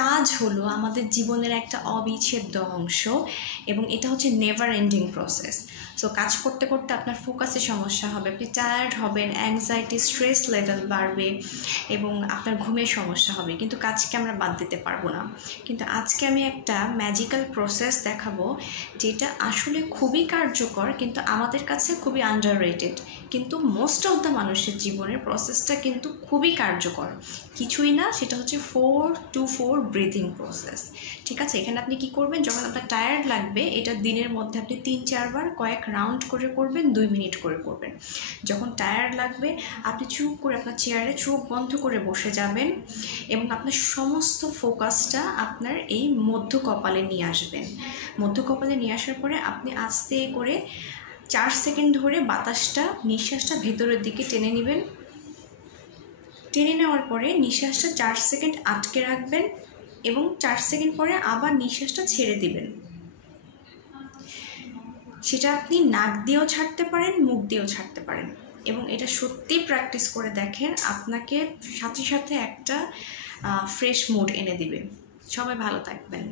কাজ হলো আমাদের জীবনের একটা অবিচ্ছেদ্য অংশ এবং এটা হচ্ছে নেভার এন্ডিং প্রসেস। সো কাজ করতে করতে আপনার ফোকাসে সমস্যা হবে, আপনি টায়ার্ড হবেন, অ্যাংজাইটি স্ট্রেস লেভেল বাড়বে এবং আপনার ঘুমের সমস্যা হবে, কিন্তু কাজকে আমরা বাদ দিতে পারবো না। কিন্তু আজকে আমি একটা ম্যাজিক্যাল প্রসেস দেখাবো যেটা আসলে খুবই কার্যকর, কিন্তু আমাদের কাছে খুবই আন্ডাররেটেড, কিন্তু মোস্ট অফ দ্য মানুষের জীবনের প্রসেসটা কিন্তু খুবই কার্যকর। কিছুই না, সেটা হচ্ছে 4-4 ব্রিথিং প্রসেস। ঠিক আছে, এখানে আপনি কি করবেন, যখন আপনার টায়ার্ড লাগবে এটা দিনের মধ্যে আপনি 3-4 বার কয়েক রাউন্ড করে করবেন, 2 মিনিট করে করবেন। যখন টায়ার্ড লাগবে আপনি চুপ করে আপনার চেয়ারে চোখ বন্ধ করে বসে যাবেন এবং আপনার সমস্ত ফোকাসটা আপনার এই মধ্য কপালে নিয়ে আসবেন। মধ্য কপালে নিয়ে আসার পরে আপনি আস্তে করে 4 সেকেন্ড ধরে নিঃশ্বাসটা ভেতরের দিকে টেনে নেবেন। টেনে নেওয়ার পরে নিঃশ্বাসটা 4 সেকেন্ড আটকে রাখবেন এবং 4 সেকেন্ড পরে আবার নিঃশ্বাসটা ছেড়ে দিবেন। সেটা আপনি নাক দিয়েও ছাড়তে পারেন, মুখ দিয়েও ছাড়তে পারেন, এবং এটা সত্যি প্র্যাকটিস করে দেখেন, আপনাকে সাথে সাথে একটা ফ্রেশ মুড এনে দিবে। সবাই ভালো থাকবেন।